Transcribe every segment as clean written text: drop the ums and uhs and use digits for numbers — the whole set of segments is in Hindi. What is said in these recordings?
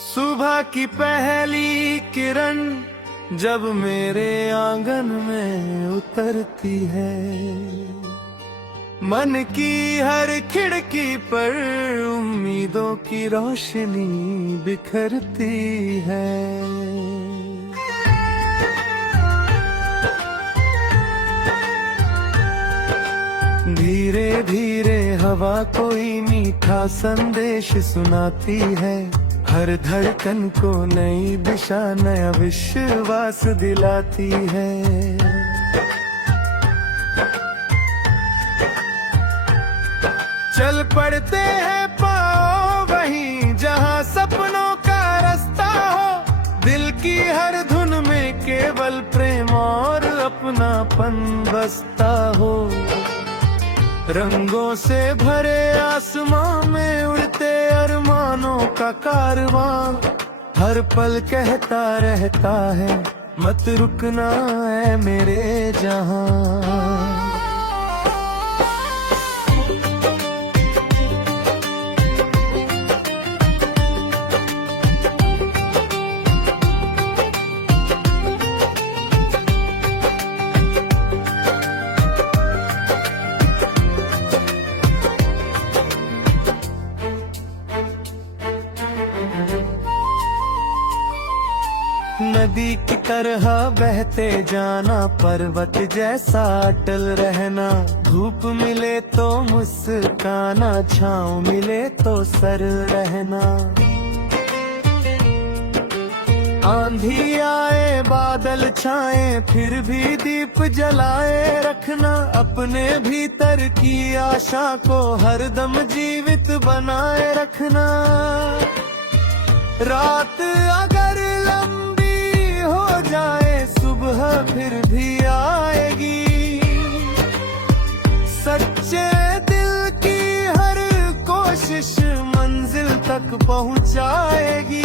सुबह की पहली किरण जब मेरे आंगन में उतरती है, मन की हर खिड़की पर उम्मीदों की रोशनी बिखरती है। धीरे धीरे हवा कोई मीठा संदेश सुनाती है, हर धड़कन को नई दिशा नया विश्वास दिलाती है। चल पड़ते हैं पाँव वहीं जहाँ सपनों का रास्ता हो, दिल की हर धुन में केवल प्रेम और अपनापन बसता हो। रंगों से भरे आसमां में उड़ते अरमानों का कारवां, हर पल कहता रहता है मत रुकना है मेरे जहां। नदी की तरह बहते जाना, पर्वत जैसा अटल रहना, धूप मिले तो मुस्काना, छाँव मिले तो सर रहना। आंधी आए बादल छाए फिर भी दीप जलाए रखना, अपने भीतर की आशा को हरदम जीवित बनाए रखना। रात अगर लंबी हो जाए सुबह फिर भी आएगी, सच्चे दिल की हर कोशिश मंजिल तक पहुंचाएगी।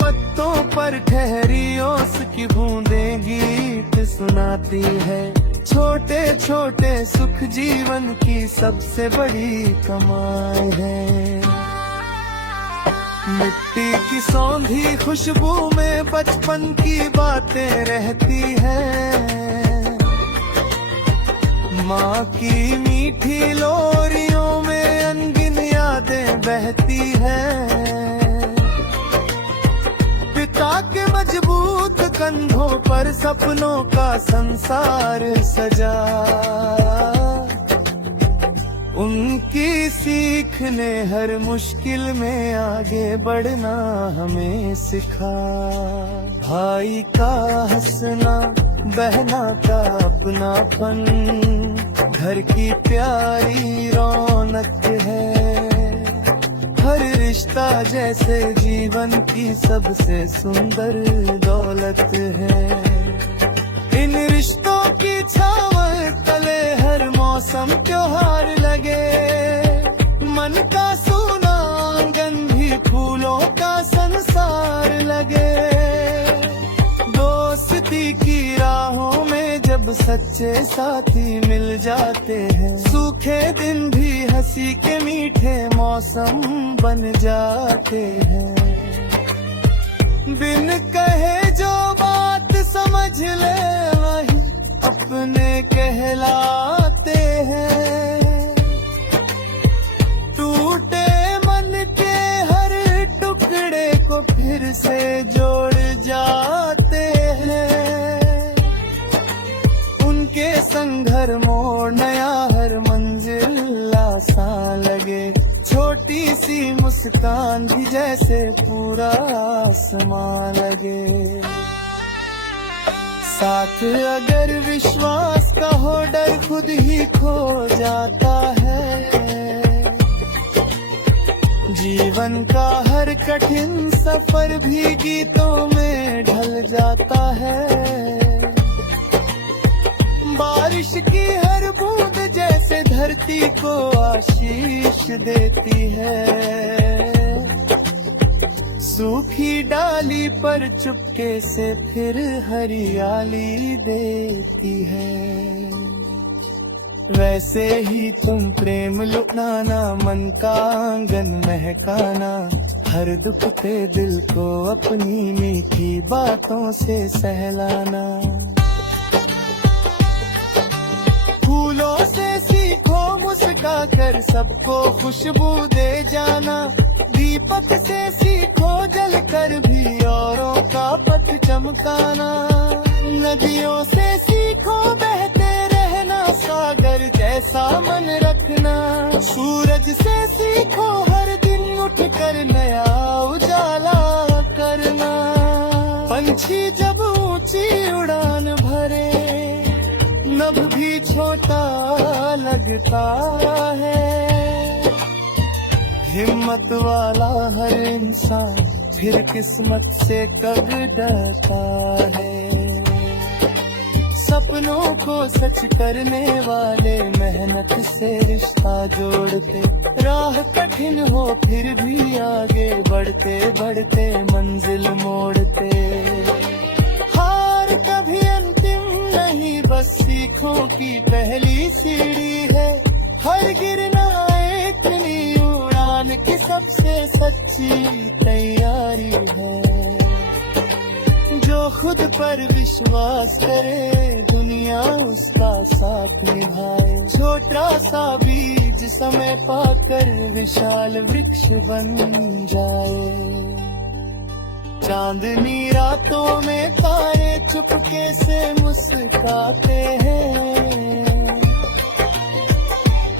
पत्तों पर ठहरी ओस की बूंदें गीत सुनाती है, छोटे छोटे सुख जीवन की सबसे बड़ी कमाई है। मिट्टी की सौंधी खुशबू में बचपन की बातें रहती हैं, माँ की मीठी लोरियों में अनगिन यादें बहती हैं। पिता के मजबूत कंधों पर सपनों का संसार सजा, उनकी सीख ने हर मुश्किल में आगे बढ़ना हमें सिखा। भाई का हंसना बहना का अपनापन घर की प्यारी रौनक है, हर रिश्ता जैसे जीवन की सबसे सुंदर दौलत है। इन रिश्तों की छावर तले हर मौसम त्योहार लगे, मन का सूना आंगन भी फूलों का संसार लगे। दोस्ती की राहों में जब सच्चे साथी मिल जाते हैं, सूखे दिन भी हंसी के मीठे मौसम बन जाते हैं। बिन कहे जो बात समझ ले वही अपने कहलाते हैं, टूटे मन के हर टुकड़े को फिर से जोड़ जाते हैं। उनके संग हर मोड़ नया हर मंजिल आसान लगे, छोटी सी मुस्कान भी जैसे पूरा आसमान लगे। साथ अगर विश्वास का हो डर खुद ही खो जाता है, जीवन का हर कठिन सफर भी गीतों में ढल जाता है। बारिश की हर बूंद जैसे धरती को आशीष देती है, सूखी डाली पर चुपके से फिर हरियाली देती है। वैसे ही तुम प्रेम लुटाना, मन का आंगन महकाना, हर दुख पे दिल को अपनी मीठी बातों से सहलाना। फूलों से सीखो मुस्का कर सबको खुशबू दे जाना। दीपक से सीखो जल कर भी औरों का पथ चमकाना। नदियों से सीखो बहते रहना, सागर जैसा मन रखना। सूरज से सीखो हर दिन उठ कर नया उजाला करना। पंछी जब ऊंची उड़ान भरे नभ भी छोटा लगता है। हिम्मत वाला हर इंसान फिर किस्मत से कब डरता है। सपनों को सच करने वाले मेहनत से रिश्ता जोड़ते। राह कठिन हो फिर भी आगे बढ़ते बढ़ते मंजिल मोड़ते। हार कभी अंतिम नहीं, बस सीखों की पहली सीढ़ी है। हर गिरना एक नई उड़ान की सबसे सच्ची तैयारी है। जो खुद पर विश्वास करे दुनिया उसका साथ निभाए। छोटा सा बीज समय पाकर विशाल वृक्ष बन जाए। चांदनी रातों में तारे चुपके से मुस्कुराते हैं।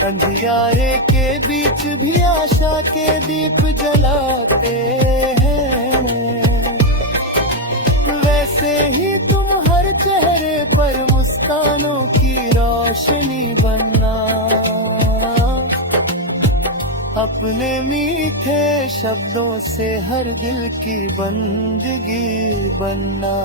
अंधियारे के बीच भी आशा के दीप जलाते हैं। वैसे ही तुम हर चेहरे पर मुस्कानों की रोशनी बनना। अपने मीठे शब्दों से हर दिल की बंदगी बनना।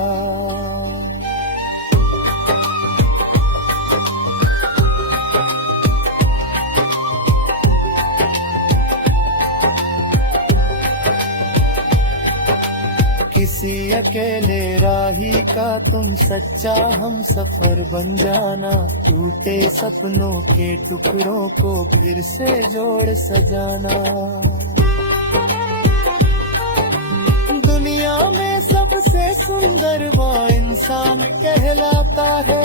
किसी अकेले राही का तुम सच्चा हम सफर बन जाना। टूटे सपनों के टुकड़ों को फिर से जोड़ सजाना। दुनिया में सबसे सुंदर वो इंसान कहलाता है,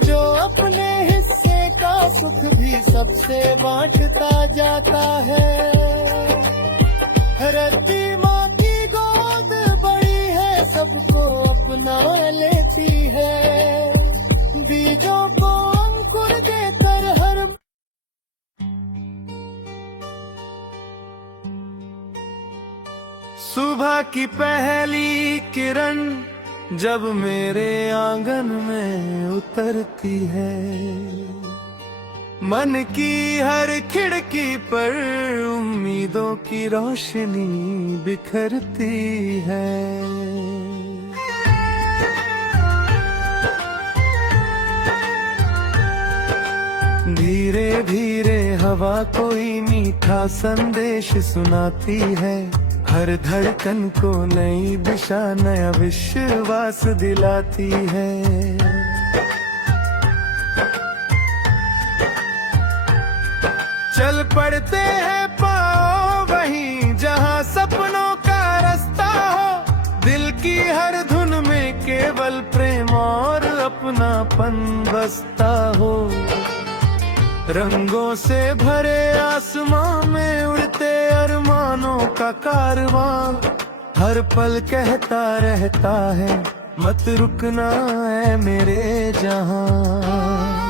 जो अपने हिस्से का सुख भी सबसे बांटता जाता है। रत्ती माँ की गोद बड़ी है, सबको अपना लेती है। बीजों को अंकुर देकर हर सुबह की पहली किरण जब मेरे आंगन में उतरती है। मन की हर खिड़की पर उम्मीदों की रोशनी बिखरती है। धीरे धीरे हवा कोई मीठा संदेश सुनाती है। हर धड़कन को नई दिशा नया विश्वास दिलाती है। चल पड़ते हैं पाँव वहीं जहाँ सपनों का रास्ता हो। दिल की हर धुन में केवल प्रेम और अपनापन बसता हो। रंगों से भरे आसमां में उड़ते अरमानों का कारवां। हर पल कहता रहता है मत रुकना है मेरे जहां।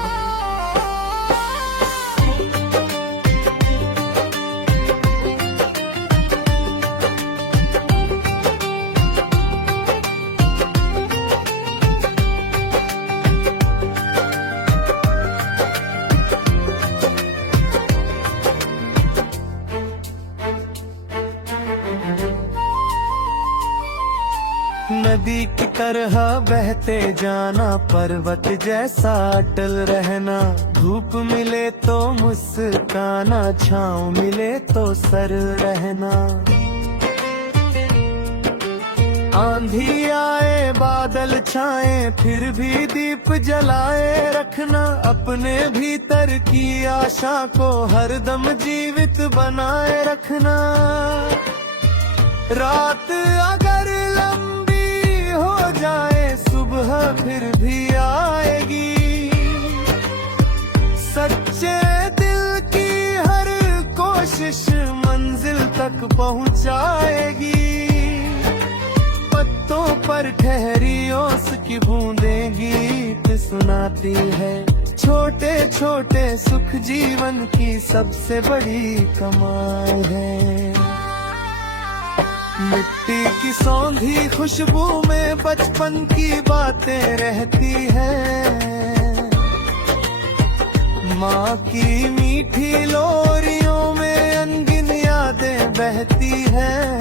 नदी की तरह बहते जाना, पर्वत जैसा अटल रहना। धूप मिले तो मुस्काना, छाँव मिले तो सर रहना। आंधी आए बादल छाए फिर भी दीप जलाए रखना। अपने भीतर की आशा को हरदम जीवित बनाए रखना। रात अगर लंबी हो जाए सुबह फिर भी आएगी। सच्चे दिल की हर कोशिश मंजिल तक पहुंचाएगी। पत्तों पर ठहरी ओस की बूंदें गीत सुनाती है। छोटे छोटे सुख जीवन की सबसे बड़ी कमाल है। मिट्टी की सौंधी खुशबू में बचपन की बातें रहती हैं। माँ की मीठी लोरियों में अनगिन यादें बहती हैं।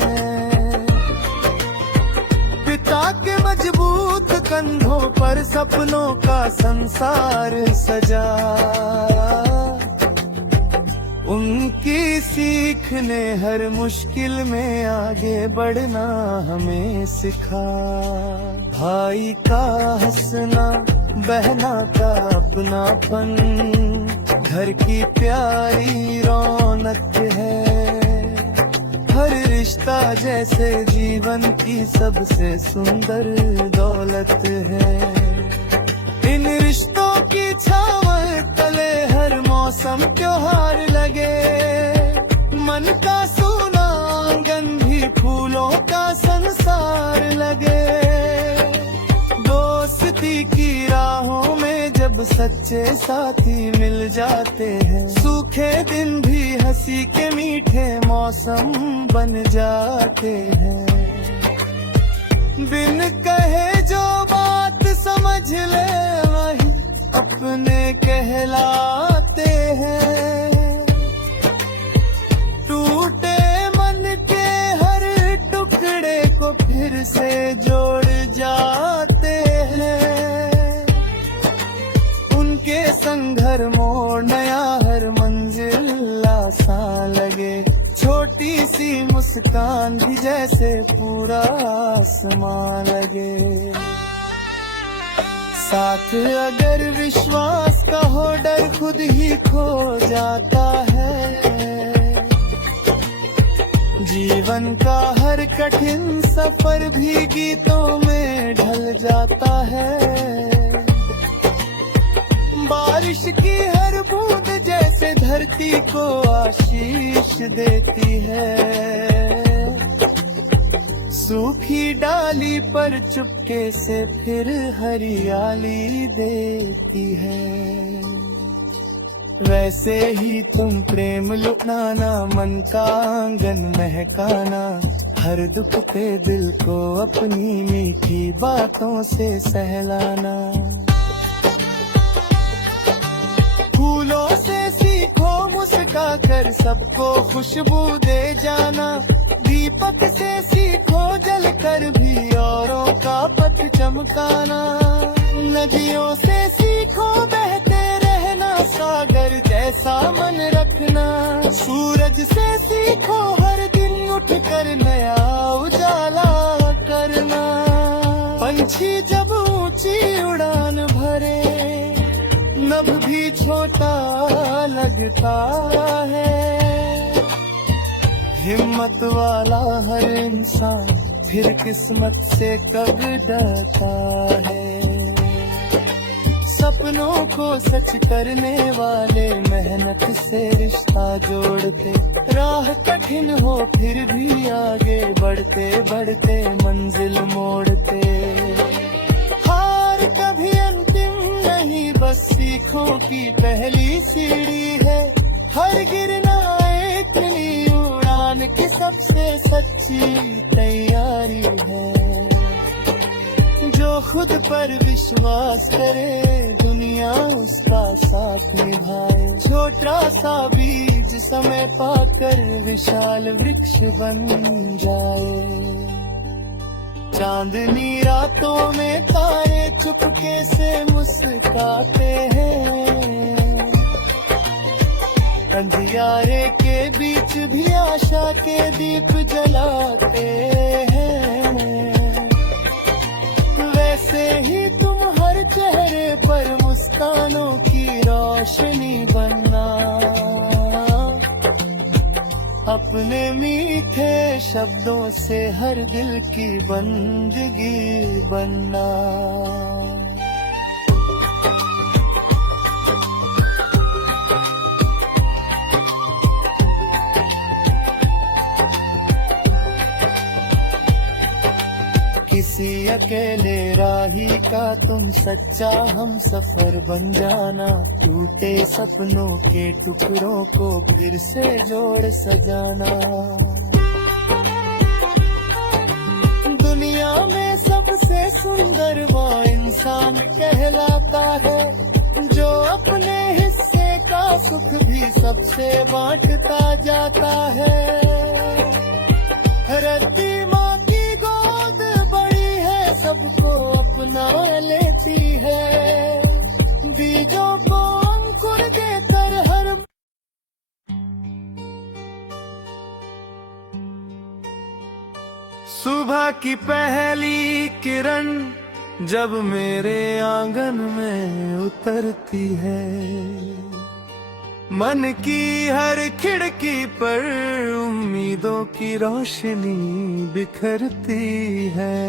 पिता के मजबूत कंधों पर सपनों का संसार सजा। उनकी सीख ने हर मुश्किल में आगे बढ़ना हमें सिखा। भाई का हंसना, बहना का अपनापन, घर की प्यारी रौनक है। हर रिश्ता जैसे जीवन की सबसे सुंदर दौलत है। इन रिश्तों की छाँव तले हर मौसम त्योहार लगे। मन का सूना आंगन भी फूलों का संसार लगे। दोस्ती की राहों में जब सच्चे साथी मिल जाते हैं, सूखे दिन भी हंसी के मीठे मौसम बन जाते हैं। बिन कहे जो बात समझ ले वही अपने कहलाते हैं। टूटे मन के हर टुकड़े को फिर से जोड़ जाते हैं। उनके संग हर मोड़ नया, हर मंजिल आसान लगे। छोटी सी मुस्कान भी जैसे पूरा आसमान लगे। साथ अगर विश्वास का हो डर खुद ही खो जाता है। जीवन का हर कठिन सफर भी गीतों में ढल जाता है। बारिश की हर बूंद जैसे धरती को आशीष देती है। सूखी डाली पर चुपके से फिर हरियाली देती है। वैसे ही तुम प्रेम लुटाना, मन का आंगन महकाना, हर दुख पे दिल को अपनी मीठी बातों से सहलाना। फूलों से सीखो मुस्का कर सबको खुशबू दे जाना। दीपक से सीखो जल कर भी औरों का पथ चमकाना। नदियों से सीखो बहते रहना, सागर जैसा मन रखना। सूरज से सीखो हर दिन उठ कर नया उजाला करना। पंछी जब ऊंची उड़ान भरे नभ भी छोटा लगता है। हिम्मत वाला हर इंसान फिर किस्मत से कब डरता है। सपनों को सच करने वाले मेहनत से रिश्ता जोड़ते। राह कठिन हो फिर भी आगे बढ़ते बढ़ते मंजिल मोड़ते। हार कभी अंतिम नहीं, बस सीखों की पहली सीढ़ी है। हर गिरना एक नई उड़ान की सबसे सच्ची तैयारी है। जो खुद पर विश्वास करे दुनिया उसका साथ निभाए। छोटा सा बीज समय पाकर विशाल वृक्ष बन जाए। चांदनी रातों में तारे चुपके से मुस्कुराते हैं। अंधियारे के बीच भी आशा के दीप जलाते हैं। वैसे ही तुम हर चेहरे पर मुस्कानों की रोशनी बनना। अपने मीठे शब्दों से हर दिल की बंदगी बनना। किसी अकेले राही का तुम सच्चा हम सफर बन जाना। टूटे सपनों के टुकड़ों को फिर से जोड़ सजाना। दुनिया में सबसे सुंदर वो इंसान कहलाता है, जो अपने हिस्से का सुख भी सबसे बांटता जाता है। रत्ती माँ की गोद बड़ी है, सबको अपना लेती है। बीजों को अंकुर देकर हर सुबह की पहली किरण जब मेरे आंगन में उतरती है, मन की हर खिड़की पर उम्मीदों की रोशनी बिखरती है।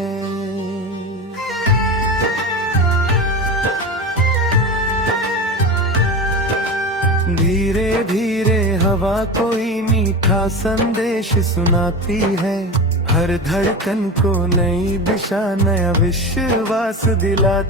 धीरे धीरे हवा कोई मीठा संदेश सुनाती है, हर धड़कन को नई दिशा नया विश्वास दिलाती